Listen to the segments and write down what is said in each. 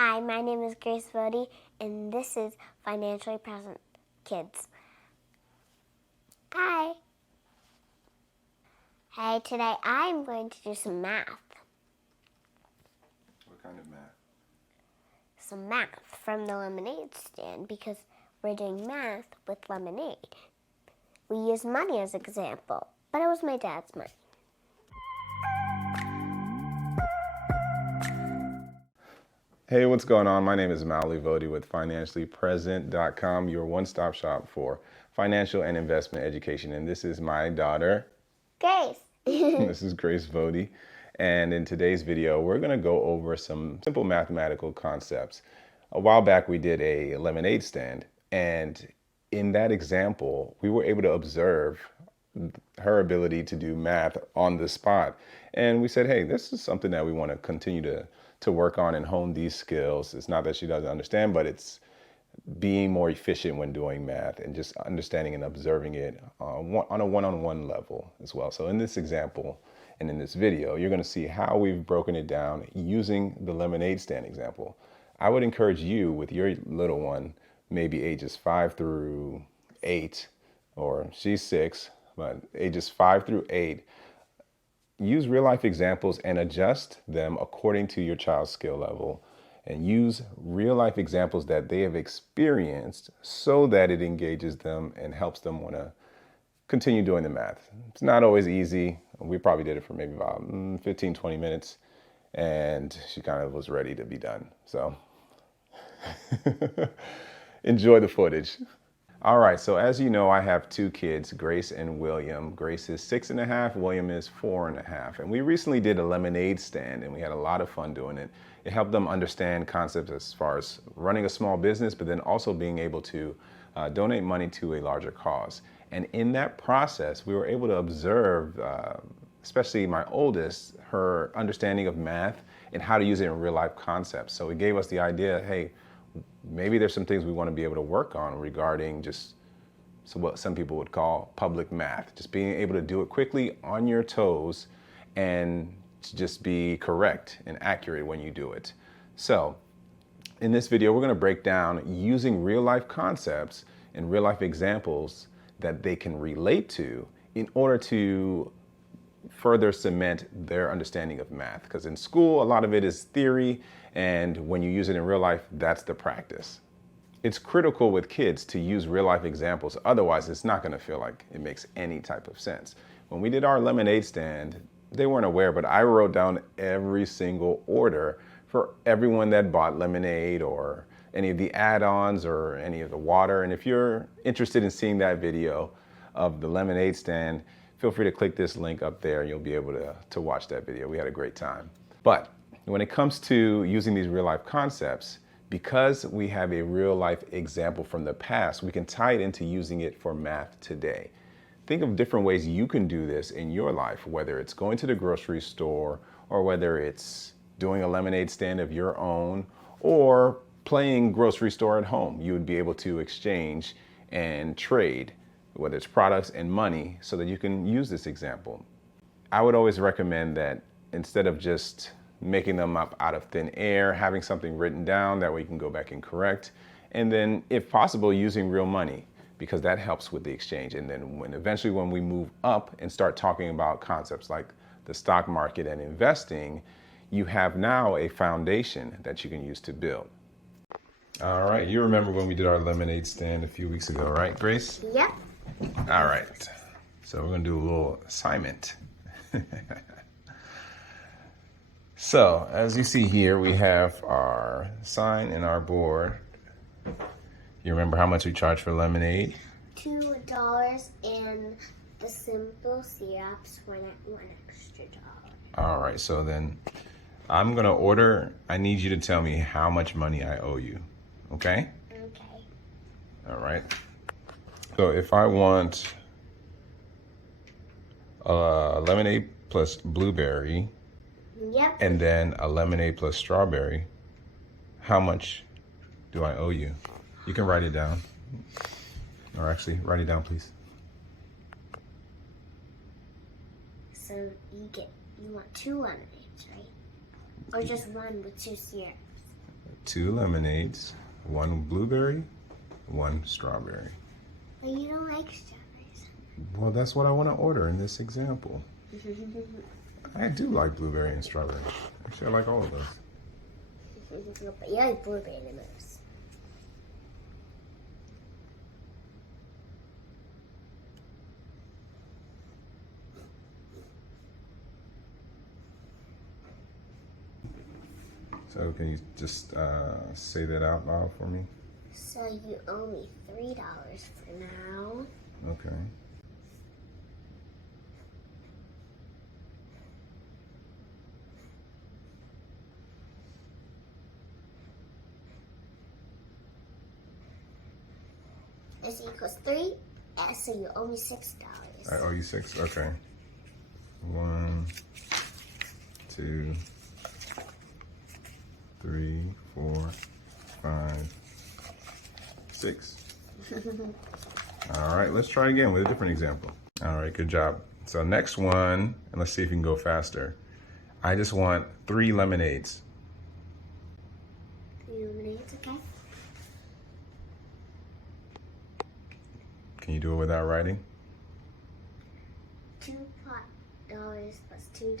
Hi, my name is Grace Vody, and this is Financially Present Kids. Hi. Hey, today I'm going to do some math. What kind of math? Some math from the lemonade stand because we're doing math with lemonade. We use money as an example, but it was my dad's money. Hey, what's going on? My name is Maoli Vody with FinanciallyPresent.com, your one-stop shop for financial and investment education. And this is my daughter, Grace. This is Grace Vody. And in today's video, we're going to go over some simple mathematical concepts. A while back, we did a lemonade stand. And in that example, we were able to observe her ability to do math on the spot. And we said, hey, this is something that we want to continue to work on and hone these skills. It's not that she doesn't understand, but it's being more efficient when doing math and just understanding and observing it on a one-on-one level as well. So in this example and in this video, you're going to see how we've broken it down using the lemonade stand example. I would encourage you with your little one, maybe ages 5 through 8, or she's 6, but ages 5 through 8, use real life examples and adjust them according to your child's skill level, and use real life examples that they have experienced so that it engages them and helps them want to continue doing the math. It's not always easy. We probably did it for maybe about 15, 20 minutes, and she kind of was ready to be done. So enjoy the footage. All right, so as you know, I have 2 kids, Grace and William. Grace is 6.5, William is 4.5. And we recently did a lemonade stand, and we had a lot of fun doing it. It helped them understand concepts as far as running a small business, but then also being able to donate money to a larger cause. And in that process, we were able to observe, especially my oldest, her understanding of math and how to use it in real life concepts. So it gave us the idea, hey, maybe there's some things we want to be able to work on regarding just what some people would call public math, just being able to do it quickly on your toes and to just be correct and accurate when you do it. So in this video, we're going to break down using real life concepts and real life examples that they can relate to in order to further cement their understanding of math. Because in school, a lot of it is theory, and when you use it in real life, that's the practice. It's critical with kids to use real life examples, otherwise it's not going to feel like it makes any type of sense. When we did our lemonade stand, they weren't aware, but I wrote down every single order for everyone that bought lemonade or any of the add-ons or any of the water. And if you're interested in seeing that video of the lemonade stand, feel free to click this link up there and you'll be able to watch that video. We had a great time. But when it comes to using these real life concepts, because we have a real life example from the past, we can tie it into using it for math today. Think of different ways you can do this in your life, whether it's going to the grocery store or whether it's doing a lemonade stand of your own or playing grocery store at home. You would be able to exchange and trade, whether it's products and money, so that you can use this example. I would always recommend that instead of just making them up out of thin air, having something written down, that way you can go back and correct. And then if possible, using real money, because that helps with the exchange. And then eventually when we move up and start talking about concepts like the stock market and investing, you have now a foundation that you can use to build. All right, you remember when we did our lemonade stand a few weeks ago, right, Grace? Yep. All right, so we're gonna do a little assignment. So as you see here, we have our sign and our board. You remember how much we charge for lemonade? $2 and the simple syrups were $1 extra. All right, so then I'm gonna order. I need you to tell me how much money I owe you, okay? Okay. All right. So if I want a lemonade plus blueberry, Yep. and then a lemonade plus strawberry, how much do I owe you? You can write it down. Or actually, write it down, please. So you want 2 lemonades, right? Or just one with 2 syrups? 2 lemonades, 1 blueberry, 1 strawberry. But you don't like strawberries. Well, that's what I want to order in this example. I do like blueberry and strawberry. Actually, I like all of those. But you like blueberry the most. So can you just say that out loud for me? So you owe me $3 for now. Okay. This equals 3, and so you owe me $6. I owe you 6. Okay. 1, 2, 3, 4, 5, 6. All right, let's try again with a different example. All right, good job. So next one, and let's see if you can go faster. I just want 3 lemonades. 3 lemonades, okay? Can you do it without writing? $2 plus $2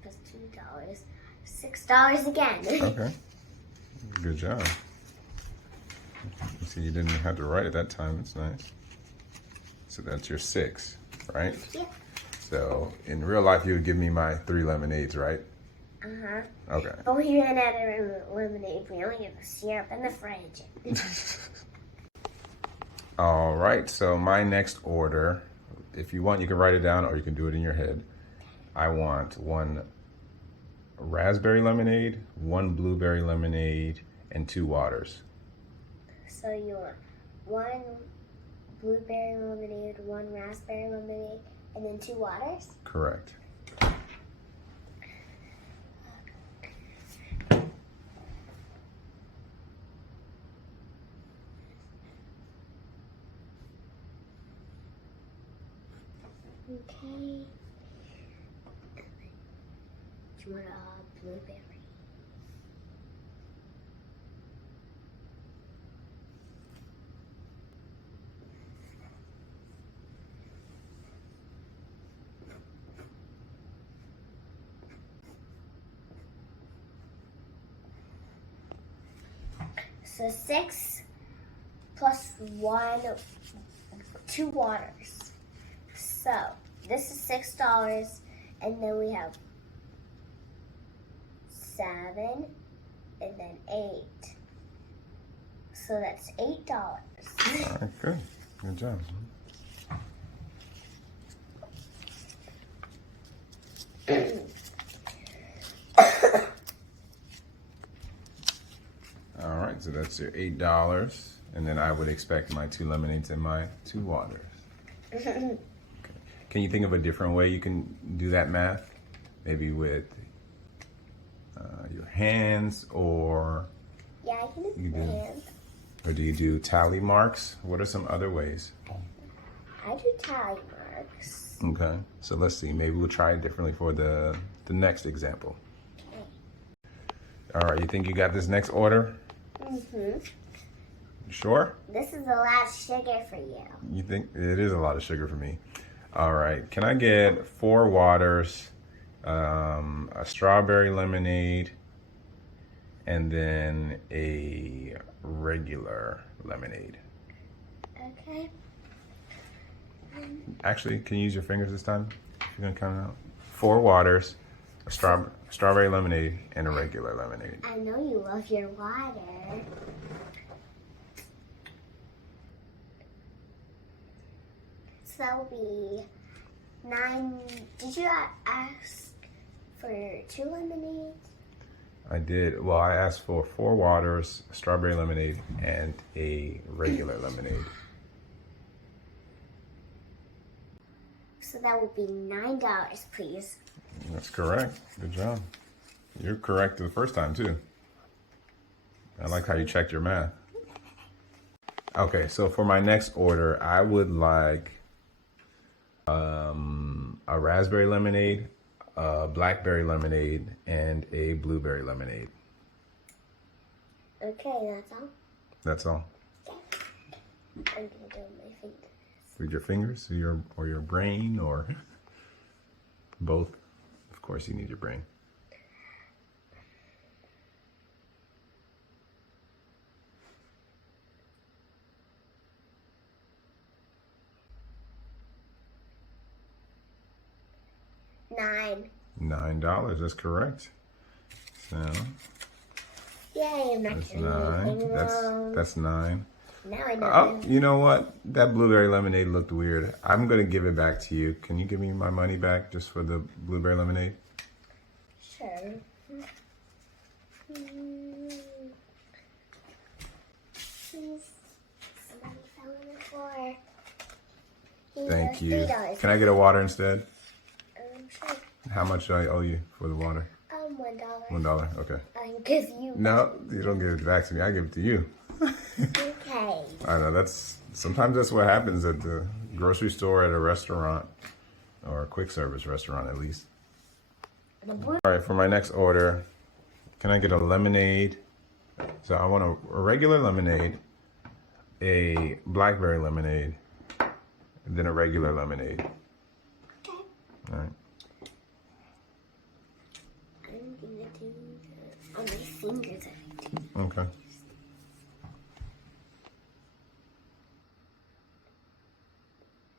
plus $2, $6 again. Okay. Good job. You see, you didn't have to write it that time. That's nice. So that's your 6, right? Yeah. So in real life, you would give me my 3 lemonades, right? Uh-huh. Okay. But we ran out of lemonade. We only have the syrup in the fridge. All right. So my next order, if you want, you can write it down or you can do it in your head. I want 1 raspberry lemonade, 1 blueberry lemonade, and 2 waters. So you want 1 blueberry lemonade, 1 raspberry lemonade, and then 2 waters? Correct. Okay. You want a blueberry? So 6 plus 1, 2 waters. So this is $6, and then we have 7, and then 8. So that's $8. All right, good. Good job. All right, so that's your $8. And then I would expect my 2 lemonades and my 2 waters. Okay. Can you think of a different way you can do that math? Maybe with your hands, or Yeah, I can do You my do. hands. or do you do tally marks? What are some other ways? I do tally marks. Okay, so let's see. Maybe we'll try it differently for the next example. Okay. All right, you think you got this next order? Mm-hmm. You sure? This is a lot of sugar for you. You think it is a lot of sugar for me? All right, can I get 4 waters, a strawberry lemonade, and then a regular lemonade? Okay. Actually, can you use your fingers this time? If you're gonna count it out. 4 waters, a strawberry lemonade, and a regular lemonade. I know you love your water. So that will be 9. Did you ask for 2 lemonades? I did. Well, I asked for 4 waters, a strawberry lemonade, and a regular lemonade. So that will be $9, please. That's correct. Good job. You're correct the first time, too. I like how you checked your math. Okay, so for my next order, I would like a raspberry lemonade, a blackberry lemonade, and a blueberry lemonade. Okay, that's all. That's all. I'm gonna do my fingers. With your fingers or your brain or both? Of course you need your brain. $9. That's correct. So Yay, I'm not that's doing 9. anything wrong. That's 9. Now I know. Oh, you know what? That blueberry lemonade looked weird. I'm gonna give it back to you. Can you give me my money back just for the blueberry lemonade? Sure. Please. Somebody fell on the floor. Here, Thank you. $3. Can I get a water instead? Sure. How much do I owe you for the water? $1. $1. Okay. I give you. No, you don't give it back to me. I give it to you. Okay. I know sometimes that's what happens at the grocery store, at a restaurant, or a quick service restaurant at least. All right, for my next order, can I get a lemonade? So I want a regular lemonade, a blackberry lemonade, and then a regular lemonade. Okay. All right. I'm gonna do on my fingers. Okay.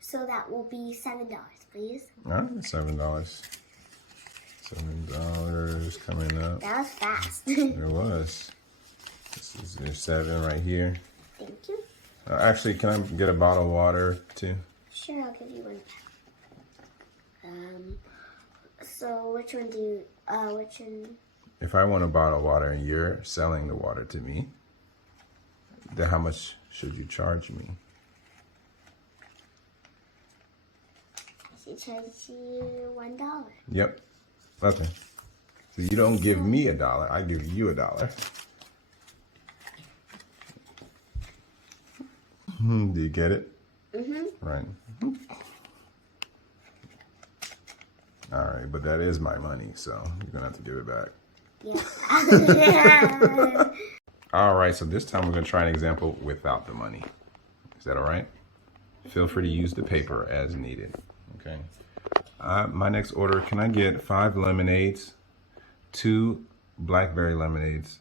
So that will be $7, please. All right, $7. $7 coming up. That was fast. It was. This is your 7 right here. Thank you. Actually, can I get a bottle of water too? Sure, I'll give you one. So which one do you, which one? If I want a bottle of water and you're selling the water to me, then how much should you charge me? I should charge you $1. Yep. Okay. So you don't give me $1, I give you $1. Do you get it? Mm-hmm. Right. All right, but that is my money, so you're gonna have to give it back. Yeah. All right, so this time we're gonna try an example without the money. Is that all right? Feel free to use the paper as needed. Okay. My next order, can I get 5 lemonades, 2 blackberry lemonades,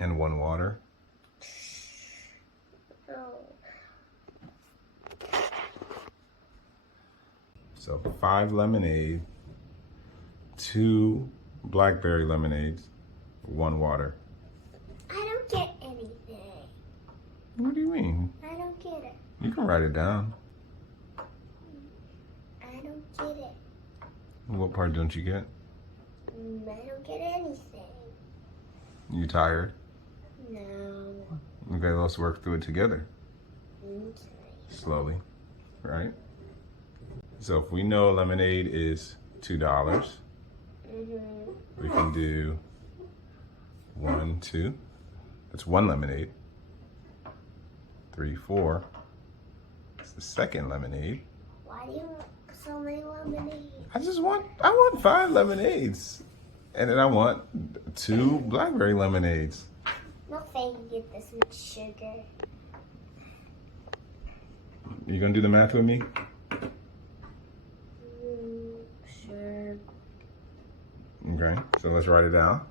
and 1 water? So 5 lemonade, 2 blackberry lemonades, 1 water. I don't get anything. What do you mean? I don't get it. You can write it down. I don't get it. What part don't you get? I don't get anything. You tired? No. Okay, let's work through it together. Okay. Slowly, right? So if we know lemonade is $2, we can do 1, 2. That's 1 lemonade. 3, 4. That's the second lemonade. Why do you want so many lemonades? I want 5 lemonades. And then I want 2 blackberry lemonades. No fair you get this much sugar. You gonna do the math with me? Sure. Okay, so let's write it down.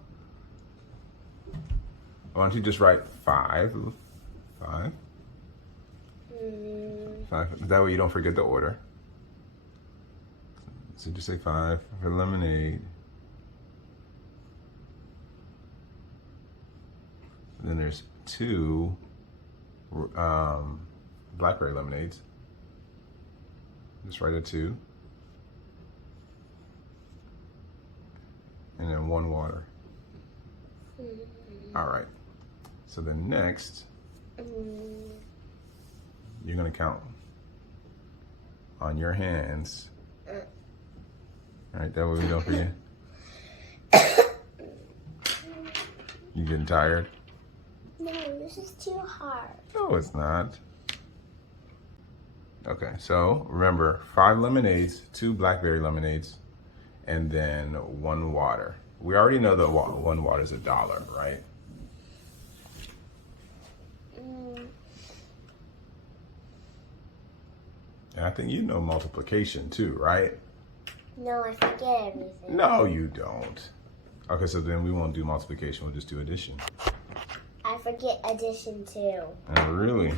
Why don't you just write 5? 5. 5. That way you don't forget the order. So just say 5 for lemonade. Then there's 2 blackberry lemonades. Just write a 2. And then 1 water. All right. So then next, you're gonna count on your hands. All right, that way we don't forget. You getting tired? No, this is too hard. No, it's not. Okay, so remember, 5 lemonades, 2 blackberry lemonades, and then 1 water. We already know that 1 water is $1, right? I think you know multiplication too, right? No, I forget everything. No, you don't. Okay, so then we won't do multiplication. We'll just do addition. I forget addition too. Oh, really?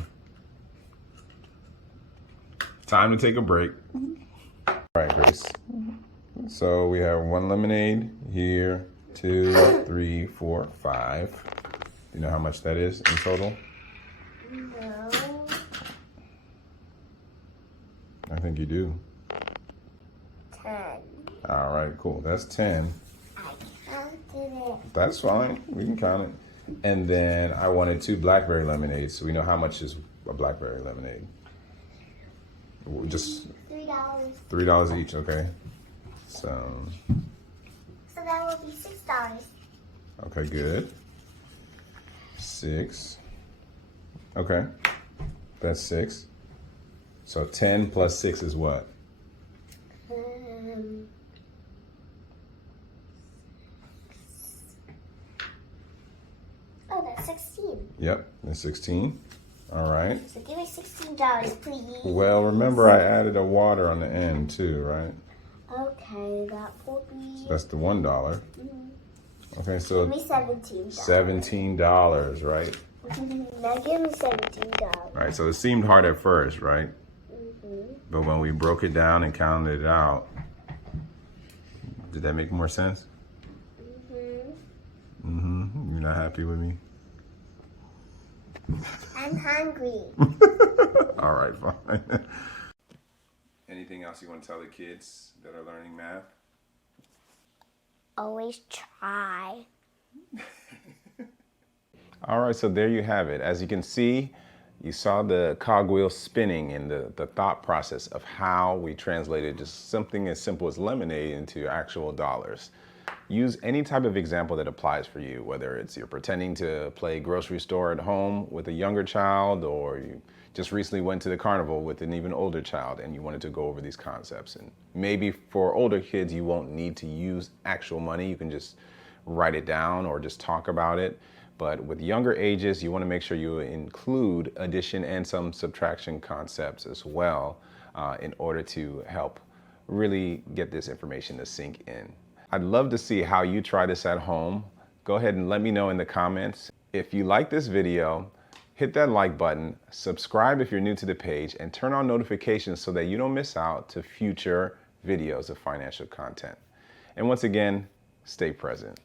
Time to take a break. All right, Grace. So we have 1 lemonade here, 2, 3, 4, 5. You know how much that is in total? No. I think you do. 10. All right, cool. That's 10. I counted it. That's fine. We can count it. And then I wanted 2 blackberry lemonades. So we know how much is a blackberry lemonade. Just $3. $3 each, okay? So, So that will be $6. okay, good. 6. Okay. That's 6. So 10 plus 6 is what? Oh, that's 16. Yep, that's 16. All right. So give me $16, please. Well, remember I added a water on the end too, right? Okay, that will be. That's the $1. Okay, so Give me $17. $17, right? Now give me $17. All right, so it seemed hard at first, right? But when we broke it down and counted it out, did that make more sense? You're not happy with me? I'm hungry. All right, fine. Anything else you want to tell the kids that are learning math? Always try. All right, so there you have it. As you can see, you saw the cogwheel spinning and the thought process of how we translated just something as simple as lemonade into actual dollars. Use any type of example that applies for you, whether it's you're pretending to play grocery store at home with a younger child, or you just recently went to the carnival with an even older child and you wanted to go over these concepts. And maybe for older kids, you won't need to use actual money. You can just write it down or just talk about it. But with younger ages, you want to make sure you include addition and some subtraction concepts as well in order to help really get this information to sink in. I'd love to see how you try this at home. Go ahead and let me know in the comments. If you like this video, hit that like button, subscribe if you're new to the page, and turn on notifications so that you don't miss out to future videos of financial content. And once again, stay present.